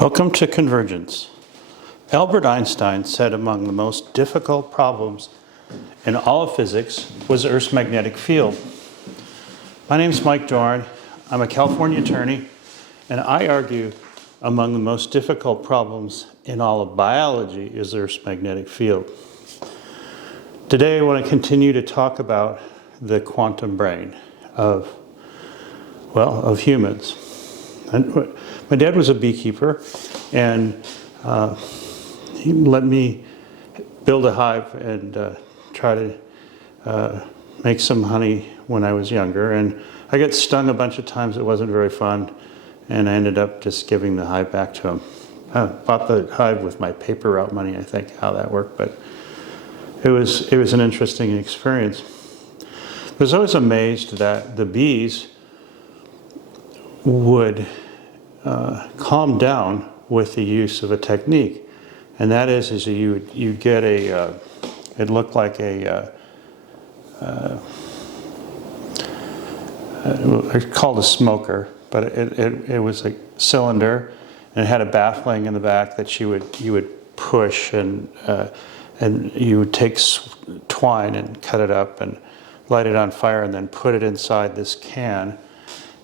Welcome to Convergence. Albert Einstein said among the most difficult problems in all of physics was Earth's magnetic field. My name is Mike Doran. I'm a California attorney, and I argue among the most difficult problems in all of biology is Earth's magnetic field. Today I want to continue to talk about the quantum brain of humans. And my dad was a beekeeper, and he let me build a hive and try to make some honey when I was younger. And I got stung a bunch of times. It wasn't very fun, and I ended up just giving the hive back to him. I bought the hive with my paper route money, I think, how that worked, but it was an interesting experience. I was always amazed that the bees would calm down with the use of a technique, and that is you get it looked like it's called a smoker, but it was a cylinder, and it had a baffling in the back that you would push, and you would take twine and cut it up and light it on fire, and then put it inside this can,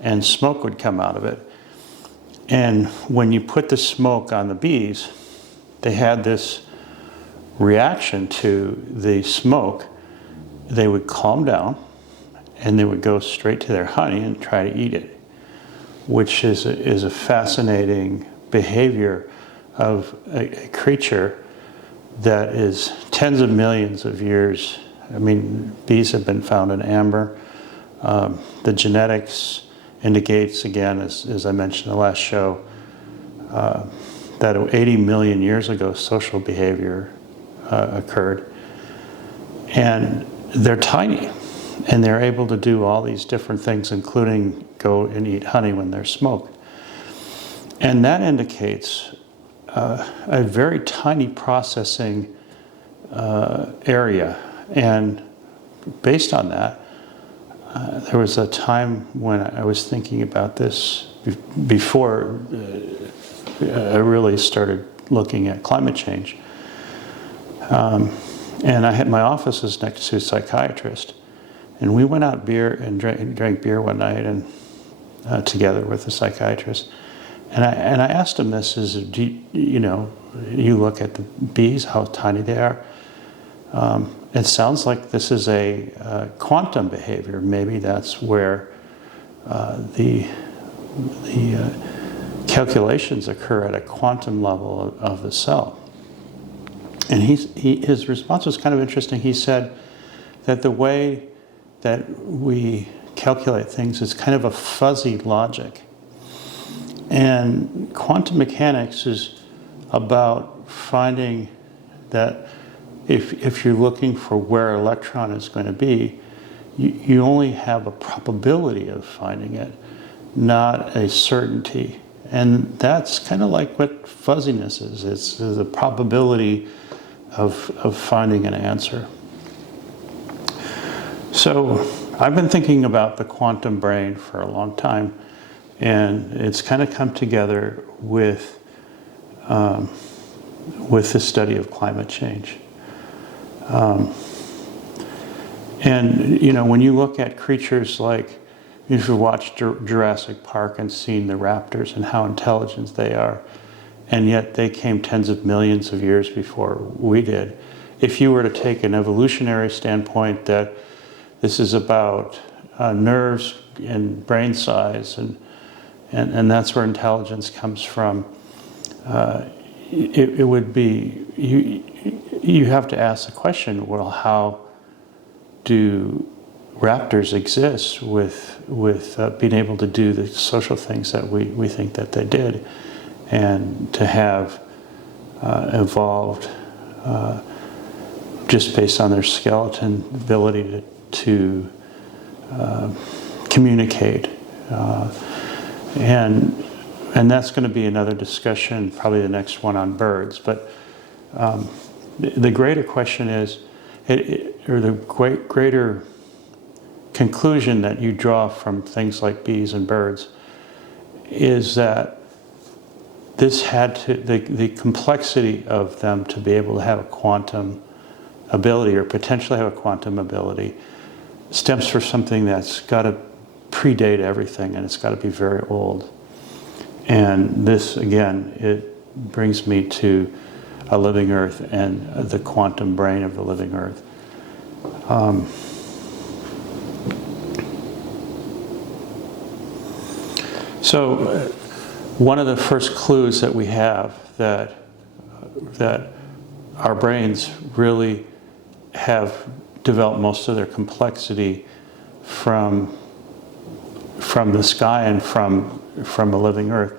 and smoke would come out of it. And when you put the smoke on the bees, they had this reaction to the smoke. They would calm down, and they would go straight to their honey and try to eat it, which is a fascinating behavior of a creature that is tens of millions of years. I mean, bees have been found in amber. The genetics indicates, again, as I mentioned in the last show, that 80 million years ago social behavior occurred. And they're tiny, and they're able to do all these different things, including go and eat honey when they're smoked. And that indicates a very tiny processing area. And based on that, there was a time when I was thinking about this before I really started looking at climate change. And I had my office was next to a psychiatrist, and we went out drank beer one night and together with the psychiatrist. And I asked him this: you look at the bees, how tiny they are. It sounds like this is a quantum behavior. Maybe that's where the calculations occur at a quantum level of the cell. And his response was kind of interesting. He said that the way that we calculate things is kind of a fuzzy logic. And quantum mechanics is about finding that if you're looking for where an electron is going to be, you only have a probability of finding it, not a certainty. And that's kind of like what fuzziness is. It's the probability of finding an answer. So I've been thinking about the quantum brain for a long time, and it's kind of come together with the study of climate change. And when you look at creatures like, if you watch Jurassic Park and seen the raptors and how intelligent they are, and yet they came tens of millions of years before we did. If you were to take an evolutionary standpoint that this is about nerves and brain size, and that's where intelligence comes from, it would be, you have to ask the question, well, how do raptors exist with being able to do the social things that we think that they did, and to have evolved just based on their skeleton ability to communicate, and that's going to be another discussion, probably the next one on birds. But the greater question is, or the greater conclusion that you draw from things like bees and birds, is that this had to, the complexity of them to be able to have a quantum ability or potentially have a quantum ability stems from something that's got to predate everything, and it's got to be very old. And this, again, it brings me to a living Earth and the quantum brain of the living Earth. So one of the first clues that we have that our brains really have developed most of their complexity from the sky and from a living Earth.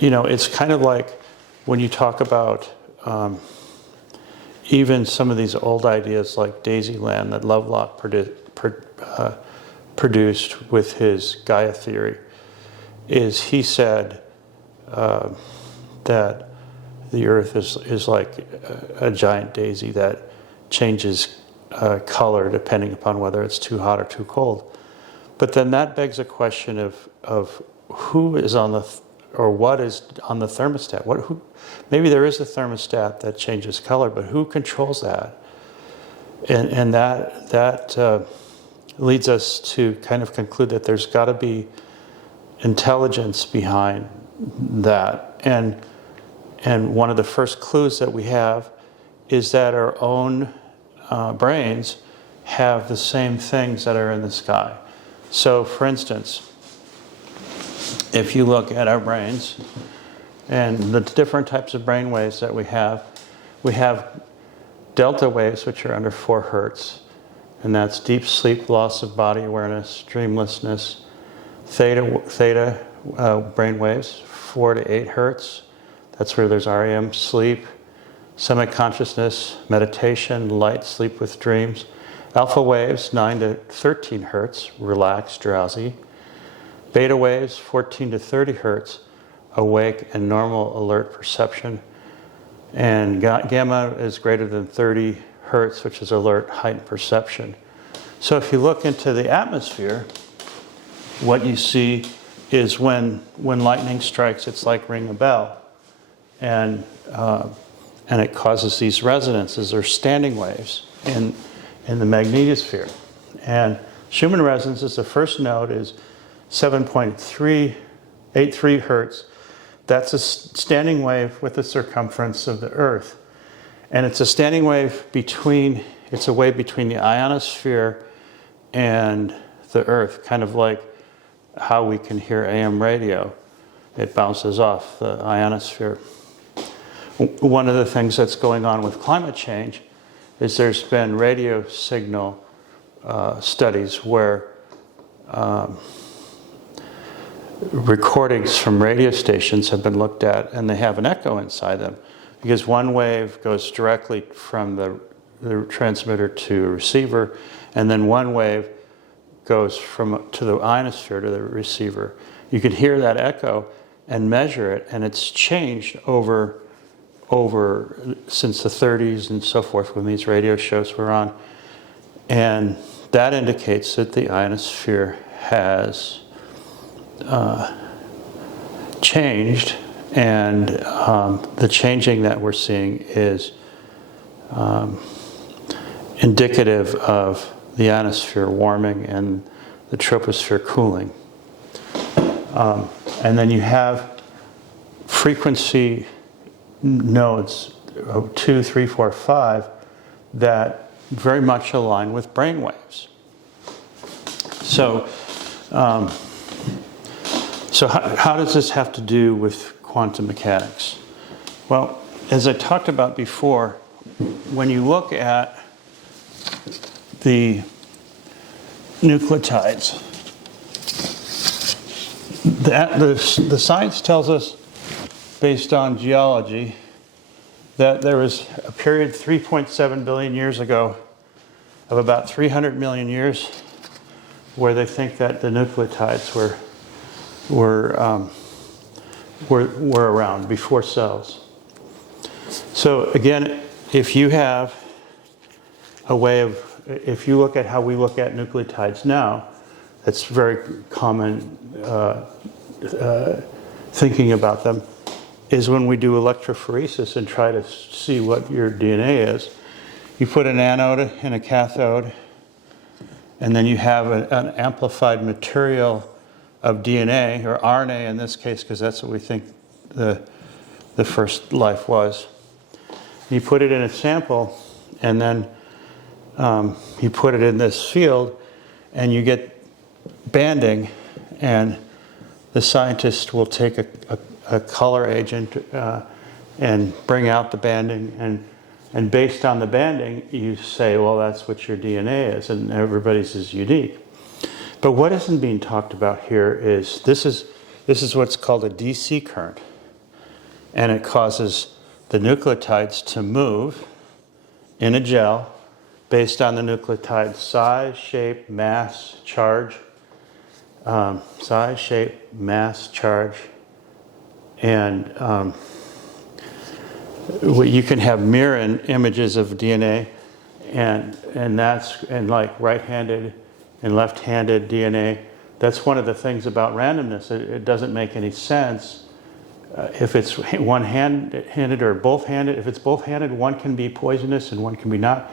You know, it's kind of like when you talk about even some of these old ideas like Daisyland that Lovelock produced with his Gaia theory, is he said that the Earth is like a giant daisy that changes color depending upon whether it's too hot or too cold. But then that begs a question of who is on the, or what is on the thermostat? Maybe there is a thermostat that changes color, but who controls that? And that leads us to kind of conclude that there's got to be intelligence behind that. And one of the first clues that we have is that our own brains have the same things that are in the sky. So, for instance, if you look at our brains and the different types of brain waves that we have delta waves, which are under 4 hertz, and that's deep sleep, loss of body awareness, dreamlessness. Theta brain waves, 4 to 8 hertz. That's where there's REM, sleep, semi-consciousness, meditation, light sleep with dreams. Alpha waves, 9 to 13 hertz, relaxed, drowsy. Beta waves, 14 to 30 hertz, awake and normal alert perception. And gamma is greater than 30 hertz, which is alert, heightened perception. So if you look into the atmosphere, what you see is when lightning strikes, it's like ring a bell. And it causes these resonances or standing waves in the magnetosphere. And Schumann resonance, the first note is 7.383 hertz. That's a standing wave with the circumference of the Earth. And it's a standing wave it's a wave between the ionosphere and the Earth, kind of like how we can hear AM radio. It bounces off the ionosphere. One of the things that's going on with climate change is there's been radio signal studies where recordings from radio stations have been looked at, and they have an echo inside them, because one wave goes directly from the transmitter to a receiver, and then one wave goes to the ionosphere to the receiver. You can hear that echo and measure it, and it's changed over since the 30s and so forth when these radio shows were on. And that indicates that the ionosphere has changed, and the changing that we're seeing is indicative of the ionosphere warming and the troposphere cooling. And then you have frequency nodes 2, 3, 4, 5 that very much align with brain waves. So how does this have to do with quantum mechanics? Well, as I talked about before, when you look at the nucleotides, the science tells us, based on geology, that there was a period 3.7 billion years ago of about 300 million years where they think that the nucleotides were around before cells. So again, if you have a way of, if you look at how we look at nucleotides now, that's very common thinking about them. is when we do electrophoresis and try to see what your DNA is. You put an anode and a cathode, and then you have an amplified material of DNA, or RNA in this case, because that's what we think the first life was. You put it in a sample, and then you put it in this field, and you get banding, and the scientist will take a color agent and bring out the banding, and based on the banding, you say, well, that's what your DNA is, and everybody's is unique. But what isn't being talked about here is this is what's called a DC current, and it causes the nucleotides to move in a gel based on the nucleotide size, shape, mass, charge, size, shape, mass, charge, and you can have mirror images of DNA, and like right-handed and left-handed DNA. That's one of the things about randomness. It doesn't make any sense if it's one-handed or both-handed. If it's both-handed, one can be poisonous and one can be not.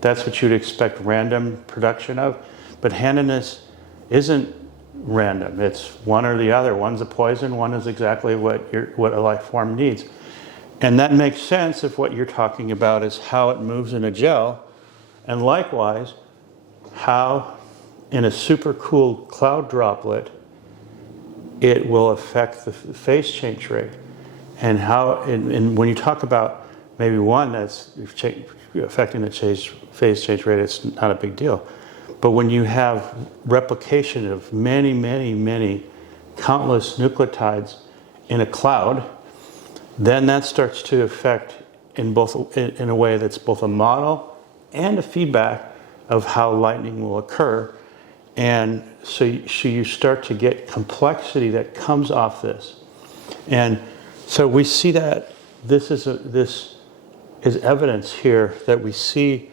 That's what you'd expect random production of. But handedness isn't random. It's one or the other. One's a poison, one is exactly what a life form needs. And that makes sense if what you're talking about is how it moves in a gel, and likewise, how in a supercooled cloud droplet it will affect the phase change rate. And how, and when you talk about maybe one that's affecting the phase change rate, it's not a big deal. But when you have replication of many, many, many countless nucleotides in a cloud, then that starts to affect in a way that's both a model and a feedback of how lightning will occur. And so you start to get complexity that comes off this. And so we see that this is evidence here that we see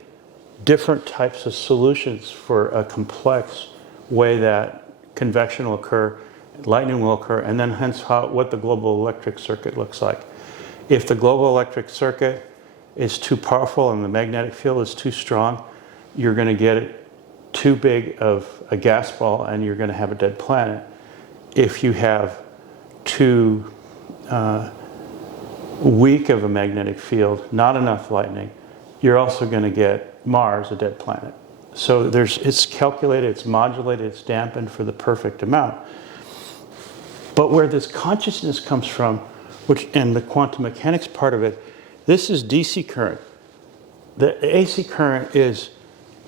different types of solutions for a complex way that convection will occur, lightning will occur, and then hence what the global electric circuit looks like. If the global electric circuit is too powerful and the magnetic field is too strong, you're going to get it too big of a gas ball and you're going to have a dead planet. If you have too weak of a magnetic field, not enough lightning, you're also going to get Mars, a dead planet. So it's calculated, it's modulated, it's dampened for the perfect amount. But where this consciousness comes from, and the quantum mechanics part of it, this is DC current. The AC current is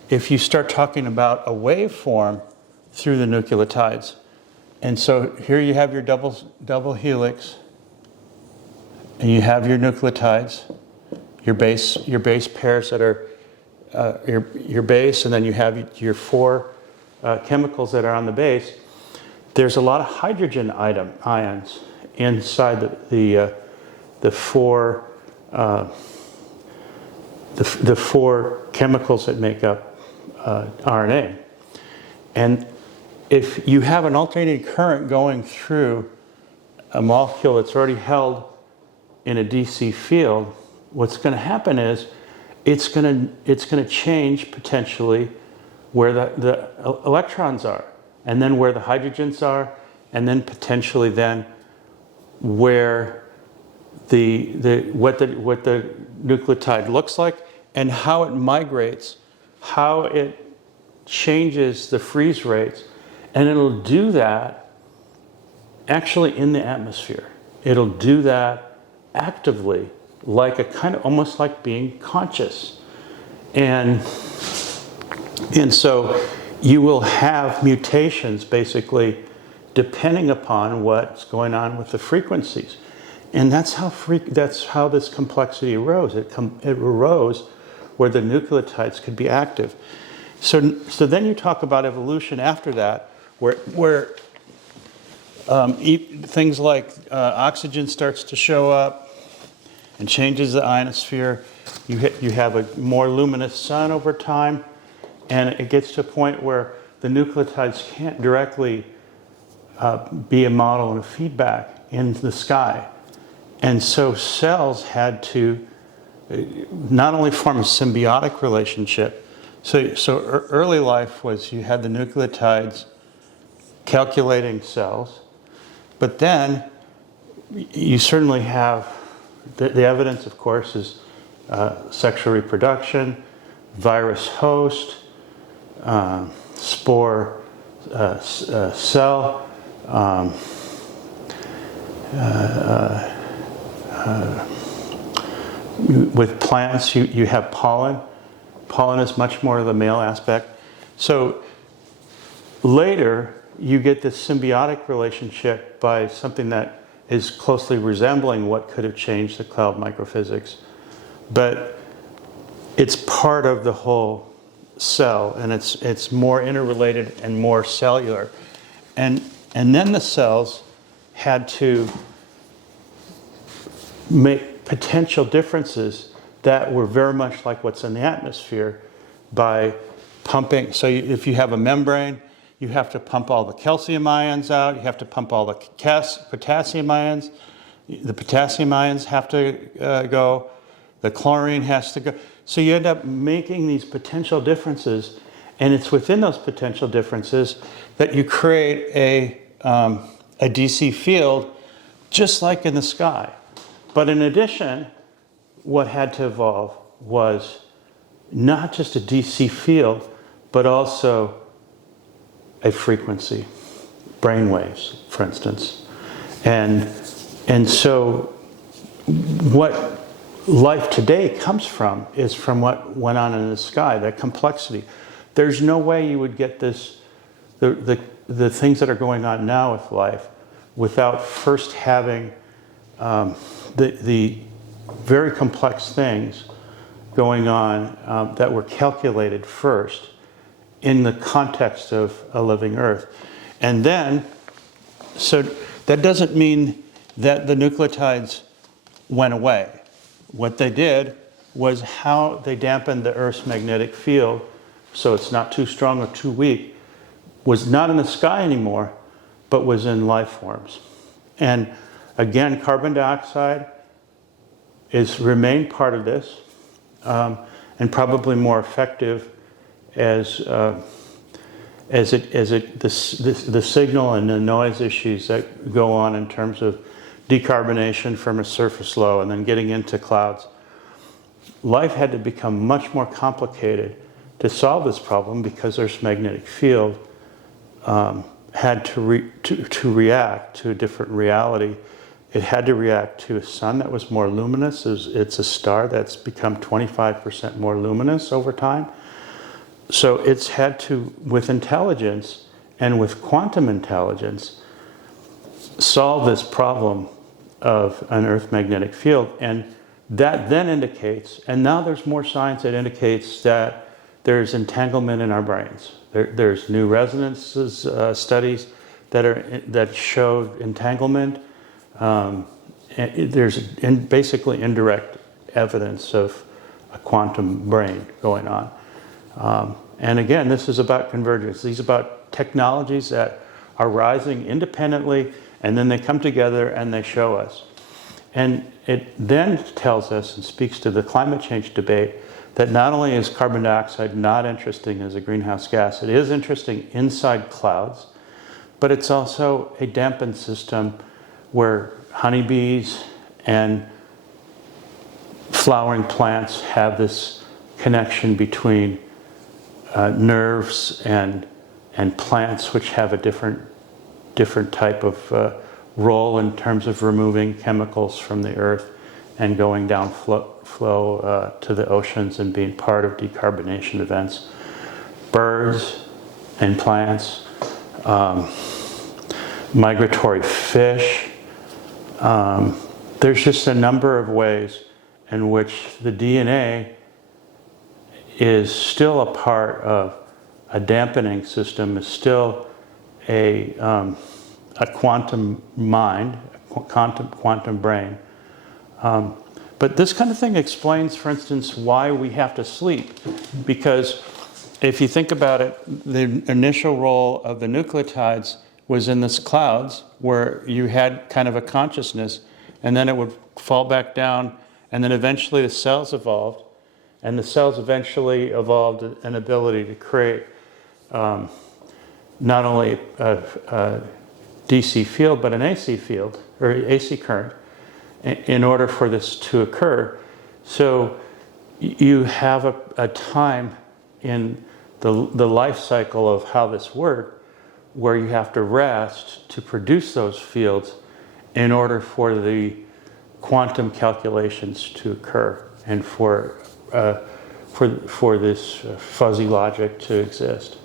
if you start talking about a waveform through the nucleotides. And so here you have your double helix, and you have your nucleotides, your base pairs that are your base, and then you have your four chemicals that are on the base. There's a lot of hydrogen ions inside the four chemicals that make up RNA. And if you have an alternating current going through a molecule that's already held in a DC field, what's going to happen is it's going to change potentially where the electrons are, and then where the hydrogens are, and then potentially then where what the nucleotide looks like, and how it migrates, how it changes the freeze rates, and it'll do that actually in the atmosphere. It'll do that actively, like a kind of almost like being conscious. And so you will have mutations basically depending upon what's going on with the frequencies. And that's how this complexity arose. It arose where the nucleotides could be active. So then you talk about evolution after that, where things like oxygen starts to show up and changes the ionosphere. You have a more luminous sun over time, and it gets to a point where the nucleotides can't directly be a model and a feedback in the sky. And so cells had to not only form a symbiotic relationship, so early life was you had the nucleotides calculating cells, but then you certainly have the evidence, of course, is sexual reproduction, virus host, spore cell, with plants, you have pollen. Pollen is much more of the male aspect. So later, you get this symbiotic relationship by something that is closely resembling what could have changed the cloud microphysics. But it's part of the whole cell, and it's more interrelated and more cellular. And then the cells had to make potential differences that were very much like what's in the atmosphere by pumping. So if you have a membrane, you have to pump all the calcium ions out, you have to pump all the potassium ions, the potassium ions have to go, the chlorine has to go. So you end up making these potential differences, and it's within those potential differences that you create a DC field, just like in the sky. But in addition, what had to evolve was not just a DC field, but also a frequency, brain waves, for instance. And so what life today comes from is from what went on in the sky, that complexity. There's no way you would get this, the things that are going on now with life, without first having the very complex things going on that were calculated first in the context of a living Earth. And then, so that doesn't mean that the nucleotides went away. What they did was how they dampened the Earth's magnetic field so it's not too strong or too weak, was not in the sky anymore, but was in life forms. And again, carbon dioxide is remained part of this, and probably more effective as the signal and the noise issues that go on in terms of decarbonation from a surface low and then getting into clouds. Life had to become much more complicated to solve this problem because Earth's magnetic field had to react to a different reality. It had to react to a sun that was more luminous. It's a star that's become 25% more luminous over time. So it's had to, with intelligence and with quantum intelligence, solve this problem of an Earth magnetic field. And that then indicates, and now there's more science that indicates that there's entanglement in our brains. There's new resonances studies that show entanglement. There's basically indirect evidence of a quantum brain going on. And again, this is about convergence. These are about technologies that are rising independently, and then they come together and they show us. And it then tells us and speaks to the climate change debate that not only is carbon dioxide not interesting as a greenhouse gas, it is interesting inside clouds, but it's also a dampened system where honeybees and flowering plants have this connection between nerves and plants, which have a different type of role in terms of removing chemicals from the earth and going down flow to the oceans and being part of decarbonation events. Birds and plants, migratory fish. There's just a number of ways in which the DNA is still a part of a dampening system, is still a quantum mind, a quantum brain. But this kind of thing explains, for instance, why we have to sleep. Because if you think about it, the initial role of the nucleotides was in the clouds, where you had kind of a consciousness, and then it would fall back down, and then eventually the cells evolved, and the cells eventually evolved an ability to create not only a DC field, but an AC field, or AC current, in order for this to occur. So you have a time in the life cycle of how this works where you have to rest to produce those fields in order for the quantum calculations to occur and for this fuzzy logic to exist.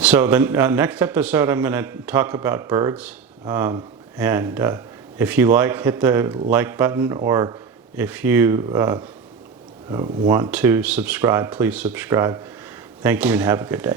So the next episode, I'm going to talk about birds. And if you like, hit the like button, or if you want to subscribe, please subscribe. Thank you and have a good day.